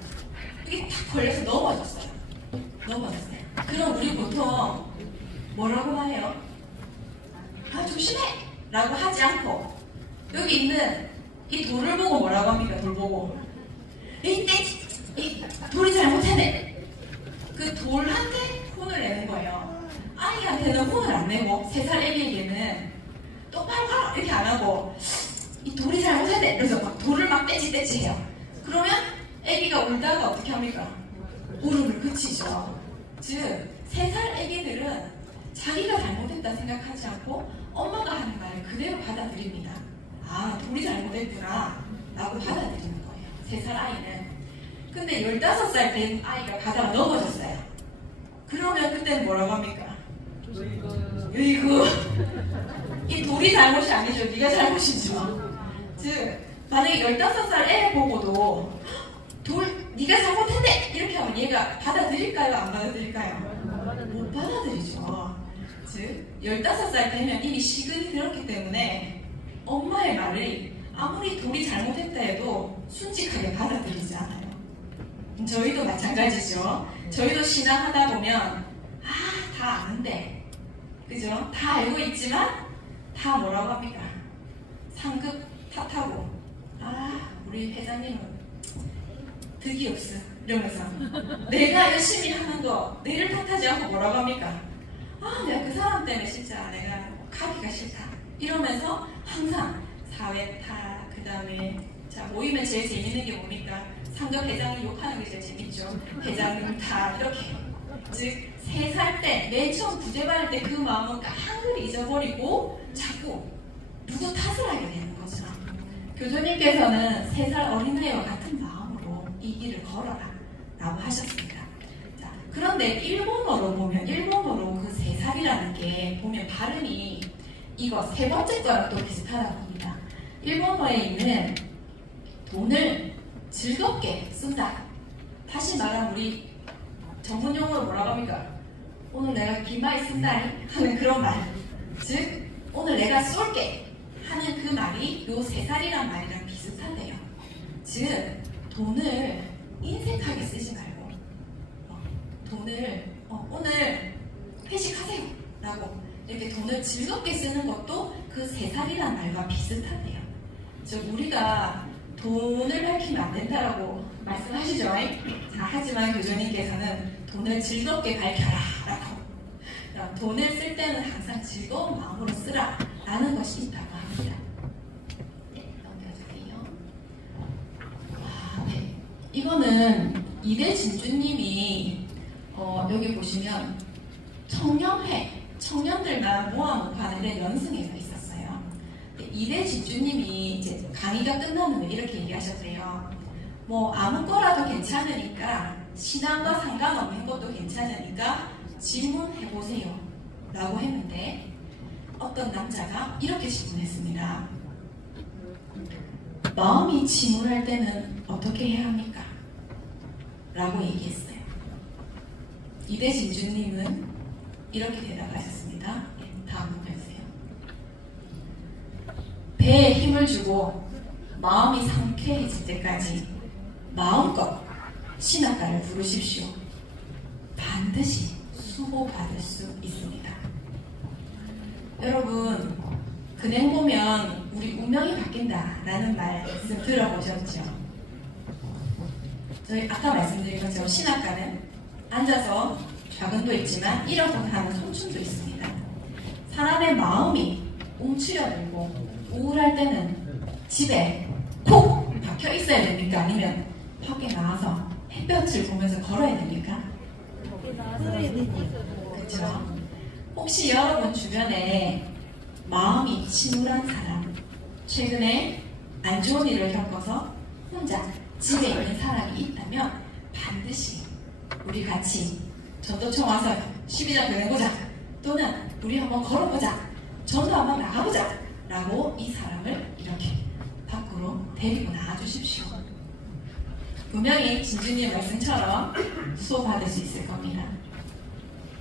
이게 탁 걸려서 넘어졌어요. 그럼 우리 보통 뭐라고 말해요? 조심해! 라고 하지 않고 여기 있는 이 돌을 보고 뭐라고 합니까? 돌 보고 이 돌이 잘못했네. 그 돌한테 혼을 내는 거예요. 아이한테는 혼을 안 내고 3살 애기에게는 똑바로 가라 이렇게 안 하고 이 돌이 잘못했네. 그래서 막 돌을 막 떼지해요. 그러면 애기가 울다가 어떻게 합니까? 울음을 그치죠. 즉 3살 애기들은 자기가 잘못했다 생각하지 않고 엄마가 하는 말을 그대로 받아들입니다. 돌이 잘못했구나 라고 받아들이는 거예요. 3살 아이는. 근데 15살 된 아이가 가다가 넘어졌어요. 그러면 그때는 뭐라고 합니까? 으이구 이 돌이 잘못이 아니죠. 네가 잘못이죠. 즉 만약에 15살 애를 보고도 네가 잘못했네 이렇게 하면 얘가 받아들일까요? 안 받아들일까요? 못 받아들이죠. 즉 15살 되면 이미 시근이 들었기 때문에 엄마의 말을 아무리 돌이 잘못했다 해도 순직하게 받아들이지 않아요. 저희도 마찬가지죠. 저희도 신앙하다 보면 다 아는데 그죠? 다 알고 있지만 다 뭐라고 합니까? 상급 탓하고 우리 회장님은 득이 없어 이러면서 내가 열심히 하는 거 내를 탓하지 않고 뭐라고 합니까? 내가 그 사람 때문에 진짜 내가 가기가 싫다 이러면서 항상 사회 탓 그 다음에 모이면 제일 재밌는 게 뭡니까? 상급 회장이 욕하는 게 제일 재밌죠. 회장님 탓 이렇게 즉 3살 때 맨 처음 구제 받을 때 그 마음은 한글이 잊어버리고 자꾸 누구 탓을 하게 되는 거죠. 교주님께서는 3살 어린아이와 같은 마음으로 이 길을 걸어라 라고 하셨습니다. 자, 그런데 일본어로 보면 일본어로 그 3살이라는 게 보면 발음이 이거 3번째 거랑 또 비슷하다고 합니다. 일본어에 있는 돈을 즐겁게 쓴다. 다시 말하면 우리 전문 용어로 뭐라고 합니까? 오늘 내가 기마에 쓴다니 하는 그런 말, 즉 오늘 내가 쏠게 하는 그 말이 요 3살이란 말이랑 비슷한데요. 즉 돈을 인색하게 쓰지 말고 돈을 오늘 회식하세요 라고 이렇게 돈을 즐겁게 쓰는 것도 그 3살이란 말과 비슷한데요. 즉 우리가 돈을 밝히면 안 된다라고 말씀하시죠. 자, 하지만 교주님께서는 돈을 즐겁게 밝혀라 라고, 돈을 쓸 때는 항상 즐거운 마음으로 쓰라 라는 것이 있다고 합니다. 네, 넘겨주세요. 네. 이거는 이대진주님이 여기 보시면 청년회, 청년들만 모아놓고 하는데 연승회가 있었어요. 이대진주님이 이제 강의가 끝나는 후에 이렇게 얘기하셨대요. 뭐 아무 거라도 괜찮으니까, 신앙과 상관없는 것도 괜찮으니까 질문해보세요 라고 했는데, 어떤 남자가 이렇게 질문했습니다. 마음이 침울할 때는 어떻게 해야 합니까? 라고 얘기했어요. 이대진주님은 이렇게 대답하셨습니다. 다음 문제주세요. 배에 힘을 주고 마음이 상쾌해질 때까지 마음껏 신학가를 부르십시오. 반드시 수호받을 수 있습니다. 여러분, 근행 보면 우리 운명이 바뀐다라는 말씀 들어보셨죠? 저희 아까 말씀드린 것처럼 신학가는 앉아서 좌근도 있지만 일어서 하는 손춤도 있습니다. 사람의 마음이 움츠려들고 우울할 때는 집에 콕 박혀 있어야 됩니까? 아니면 밖에 나와서 햇볕을 보면서 걸어야 됩니까? 그렇죠? 혹시 여러분 주변에 마음이 침울한 사람, 최근에 안 좋은 일을 겪어서 혼자 집에 있는 사람이 있다면 반드시 우리 같이 전도청 와서 12장 보내보자, 또는 우리 한번 걸어보자, 전도 한번 나가보자 라고 이 사람을 이렇게 밖으로 데리고 나와주십시오. 분명히 진주님 말씀처럼 수호받을 수 있을 겁니다.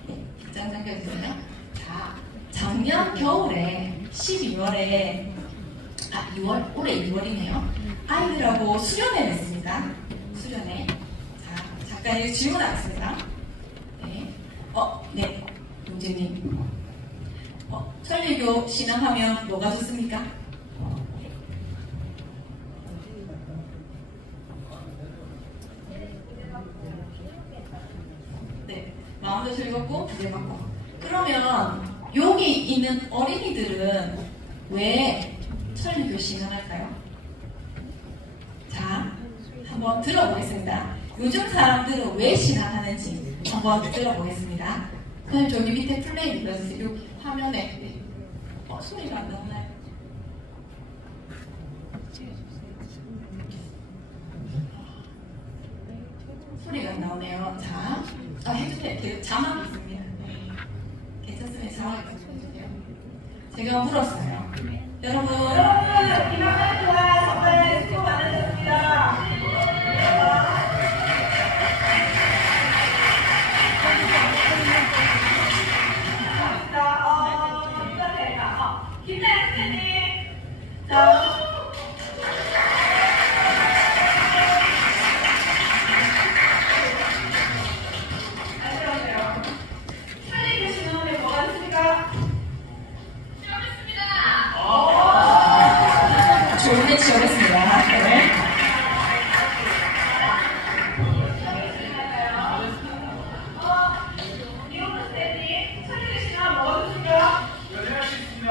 네, 빗장 당겨주세요. 자, 작년 겨울에 12월에 6월, 올해 6월이네요. 아이들하고 수련회 냈습니다. 수련회. 자, 잠깐 이거 질문하겠습니다. 네. 네. 용재님. 천리교 신앙하면 뭐가 좋습니까? 네. 마음도 즐겁고 구제받고. 그러면 여기 있는 어린이들은 왜 천리교 신앙할까요? 자, 한번 들어보겠습니다. 요즘 사람들은 왜 신앙하는지 한번 들어보겠습니다. 그럼 저기 밑에 플레이 눌러주세요. 여기 화면에. 네. 소리가 안 나오나요? 소리가 안 나오네요. 자, 해주세요. 자막이 있습니다. 네. 괜찮으면 자막이 해주세요. 제가 물었어요. 여러분, 이만큼과 정말 수고 많으셨습니다. 김나연 선생님, 자. 안녕하세요. 살리고 신호에 뭐가 있습니까? 좋은데 지어냈습니다. 네. 이용훈 선생님, 살리고 신호 뭐가 있습니까? 열심히 하겠습니다.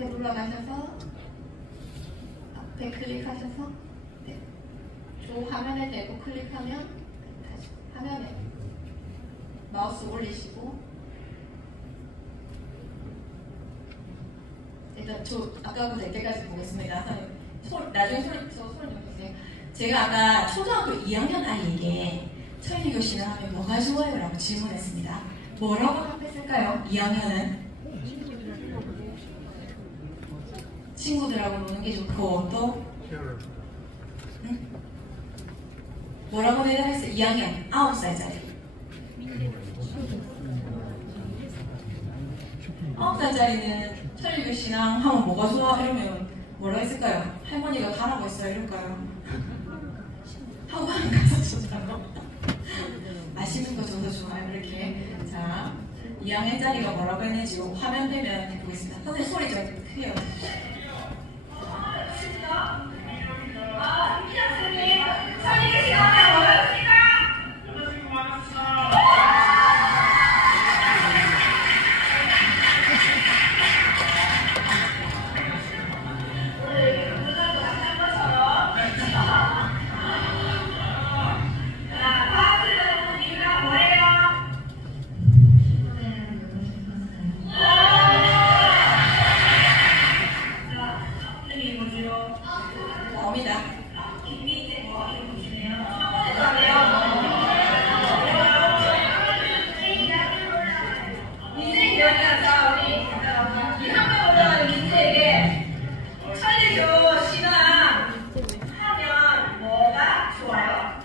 앞에 올라가셔서 앞에 클릭하셔서 네. 조 화면에 대고 클릭하면 다시 화면에 마우스 올리시고 일단 저 아까부터 이때까지 보겠습니다. 나중에 손 좀 보세요. 제가 아까 초등학교 2학년 아이에게 천리교신을 하면 뭐가 좋아요? 라고 질문했습니다. 뭐라고 답했을까요? 2학년은 친구들하고 노는 게 좋고 또 응? 뭐라고 대답했어요? 2학년 9살짜리 9살짜리는 천리교신앙 하면 뭐가 좋아? 이러면 뭐라 했을까요? 할머니가 가라고 했어요? 이럴까요? 학원 가서 좋다고 맛있는 거 줘서 좋아요. 이렇게 자 2학년짜리가 뭐라고 했는지 화면 되면 보겠습니다. 선생님 소리 좀 크게 해주세요. 나옵니다. 민생 기억나자 우리 이 학교 올라가는 민생에게 천리교 신앙 하면 뭐가 좋아요?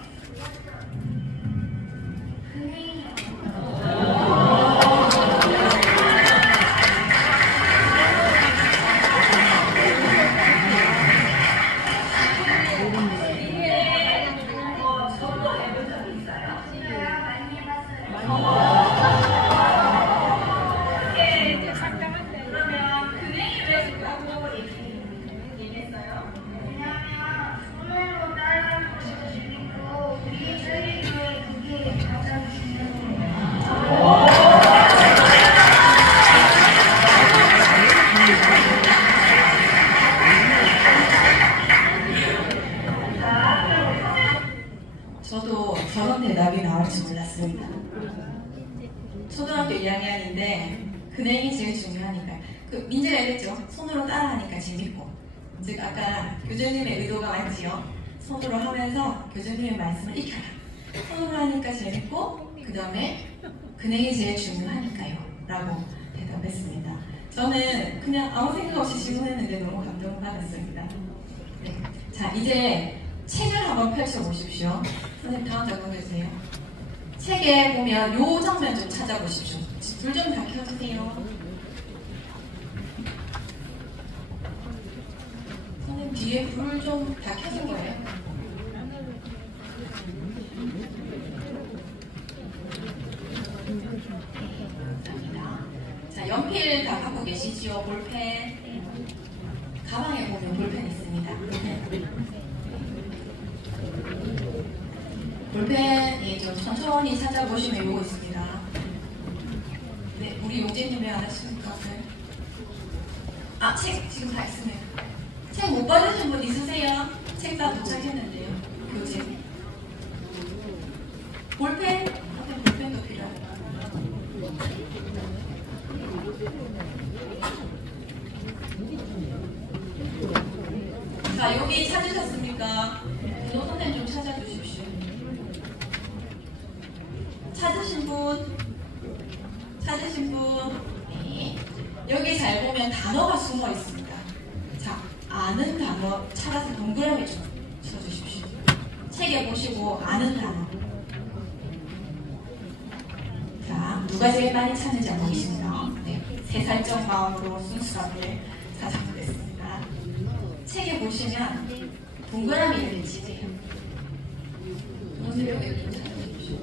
저도 저런 대답이 나올 줄 몰랐습니다. 초등학교 2학년인데 근행이 제일 중요하니까 그 민재가 이랬죠. 손으로 따라하니까 재밌고 즉 아까 교수님의 의도가 맞지요. 손으로 하면서 교수님의 말씀을 익혀라. 손으로 하니까 재밌고 그 다음에 근행이 제일 중요하니까요 라고 대답했습니다. 저는 그냥 아무 생각 없이 질문했는데 너무 감동을 받았습니다. 네. 자 이제 책을 한번 펼쳐보십시오. 선생님 다음 장면 해주세요. 책에 보면 요 장면 좀 찾아보십시오. 불 좀 다 켜주세요. 선생님 뒤에 불 좀 다 켜진 거예요? 감사합니다. 자 연필 다 갖고 계시지요? 볼펜. 가방에 보면 볼펜 있습니다. 볼펜이 좀 천천히 찾아보시면 요거 있습니다. 네, 우리 용재님 왜 안 하십니까? 네. 아, 책 지금 다 있으면. 책 못 받으신 분 있으세요? 책 다 도착했는데요. 교재. 볼펜? 앞에 볼펜도 필요합니다. 자, 여기 찾으셨습니까? 너 선생님 좀 찾아주십시오. 찾으신 분? 네. 여기 잘 보면 단어가 숨어 있습니다. 자, 아는 단어 찾아서 동그라미 좀 쳐주십시오. 책에 보시고 아는 단어. 자, 누가 제일 많이 찾는지 한번 보겠습니다. 네, 새살적 마음으로 순수하게 찾아보겠습니다. 책에 보시면 동그라미를 치세요. 여기 좀 찾아주십시오.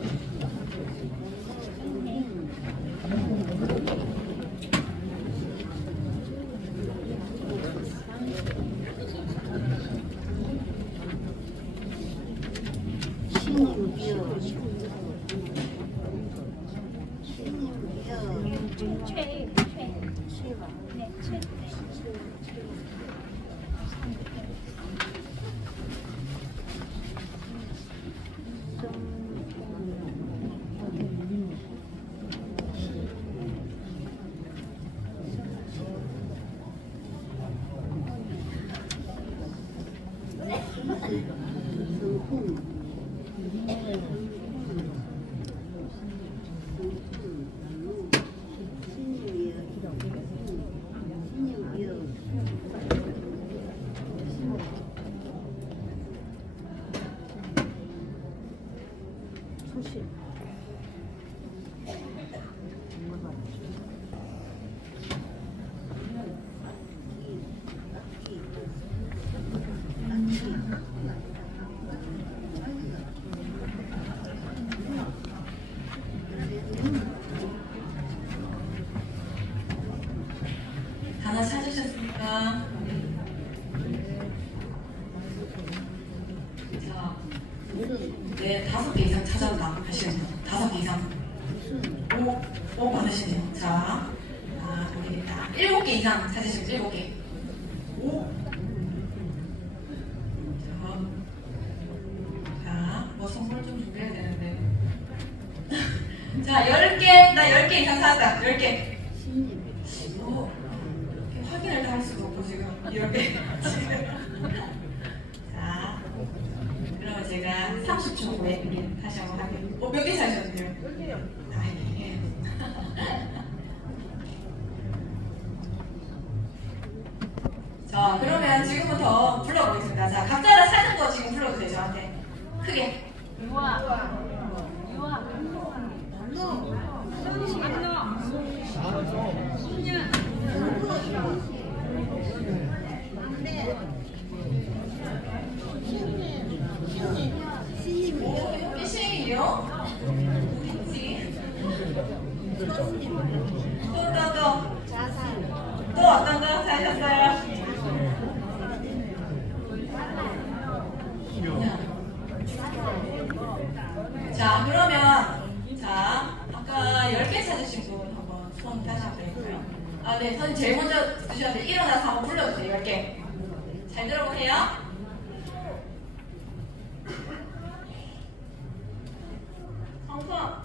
최. 네, 최. 하나 찾으셨습니까? 자, 네, 5개 이상 찾았다 하시는 분. 5개 이상. 오 많으시네요. 자, 우리 7개 이상 찾으시면 7개. 오. 자, 뭐 선물 좀 준비해야 되는데. 자, 10개, 나 10개 이상 찾았다. 10개. 확인을 다 할 수가 없고 지금 이렇게. 자, 그러면 제가 30초 후에 우리 다시 한번 할게요. 몇 개 찾으셨는데요? 10개요. 예. 자, 그러면 지금부터 불러보겠습니다. 자, 각자 찾은 거 지금 불러주세요. 저한테 크게. 유아. 피싱이요? 어딨지? 또 어떤 거 찾으셨어요? 자, 그러면 아까 10개 찾으신 분 한번 손 다시 한번 드릴까요? 네, 선생님 제일 먼저 드셔야 돼요. 일어나서 한번 불러주세요. 10개. 잘 들어보세요. 성성.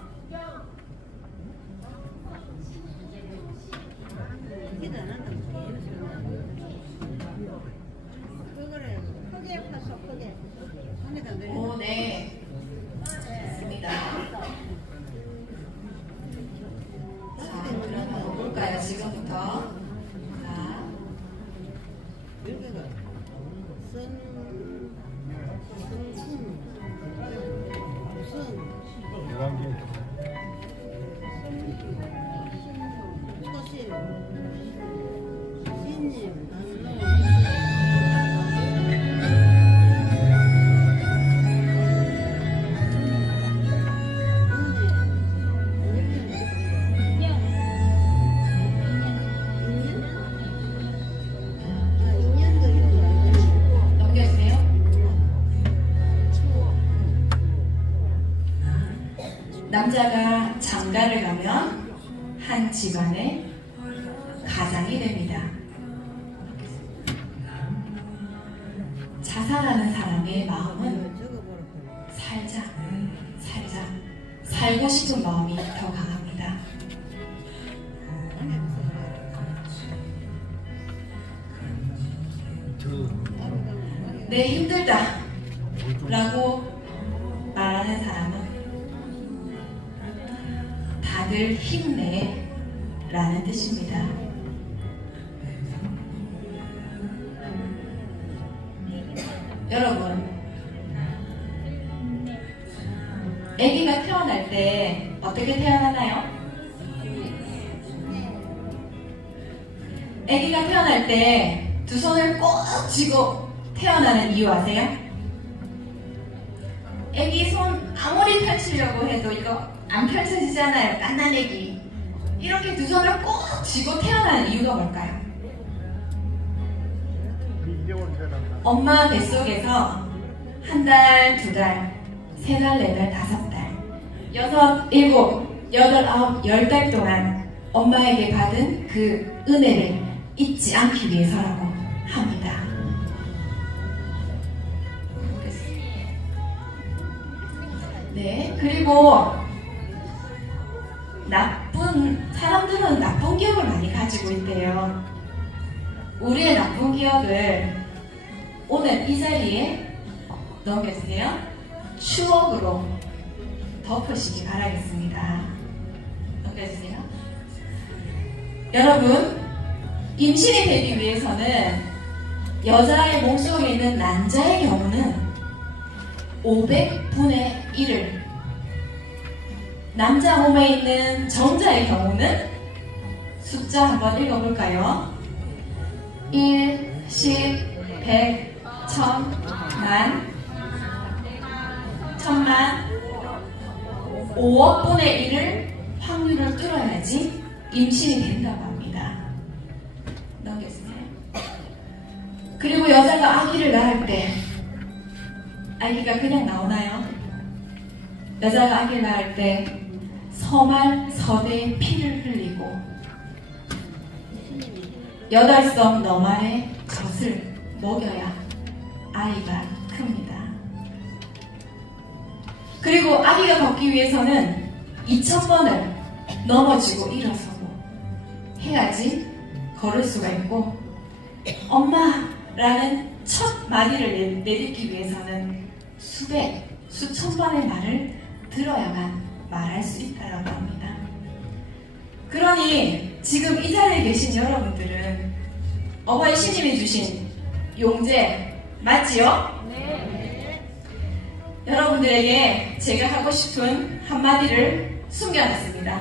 오, 네. 좋습니다. 자, 그러면 볼까요? 지금부터. 자. 남자가 장가를 가면 한 집안의 가장이 됩니다. 자살하는 사람의 마음은 살고 싶은 마음이 더 강합니다. 내 힘들다 라고 말하는 사람은 다들 힘내 라는 뜻입니다. 여러분, 아기가 태어날 때 어떻게 태어나나요? 아기가 태어날 때 두 손을 꼭 쥐고 태어나는 이유 아세요? 아기 손 아무리 펼치려고 해도 이거 안 펼쳐지잖아요. 깐난 아기. 이렇게 두 손을 꼭 쥐고 태어나는 이유가 뭘까요? 엄마 뱃속에서 한 달, 두 달, 세 달, 네 달, 다섯 달, 6, 7, 8, 9, 10달 동안 엄마에게 받은 그 은혜를 잊지 않기 위해서라고 합니다. 네, 그리고 사람들은 나쁜 기억을 많이 가지고 있대요. 우리의 나쁜 기억을 오늘 이 자리에 넘겨주세요. 추억으로 덮으시기 바라겠습니다. 넘겨주세요. 여러분, 임신이 되기 위해서는 여자의 몸속에 있는 난자의 경우는 500분의 1을, 남자 몸에 있는 정자의 경우는 숫자 한번 읽어볼까요? 1, 10, 100, 1000, 만, 1000만, 5억분의 1을 확률을 뚫어야지 임신이 된다고 합니다. 넘겨주세요. 그리고 여자가 아기를 낳을 때 아기가 그냥 나오나요? 여자가 아기를 낳을 때 서말 서대의 피를 흘리고 8성 너말의 젖을 먹여야 아이가 큽니다. 그리고 아기가 걷기 위해서는 2000번을 넘어지고 일어서고 해야지 걸을 수가 있고, 엄마라는 첫 마디를 내딛기 위해서는 수백, 수천 번의 말을 들어야만 말할 수 있다고 합니다. 그러니 지금 이 자리에 계신 여러분들은 어머니 신임이 주신 용제 맞지요? 네. 여러분들에게 제가 하고 싶은 한마디를 숨겨놨습니다.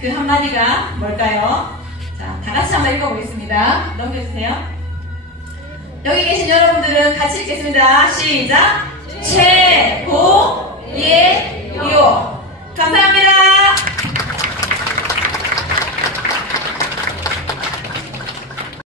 그 한마디가 뭘까요? 자, 다 같이 한번 읽어보겠습니다. 넘겨주세요. 여기 계신 여러분들은 같이 읽겠습니다. 시작! 최고의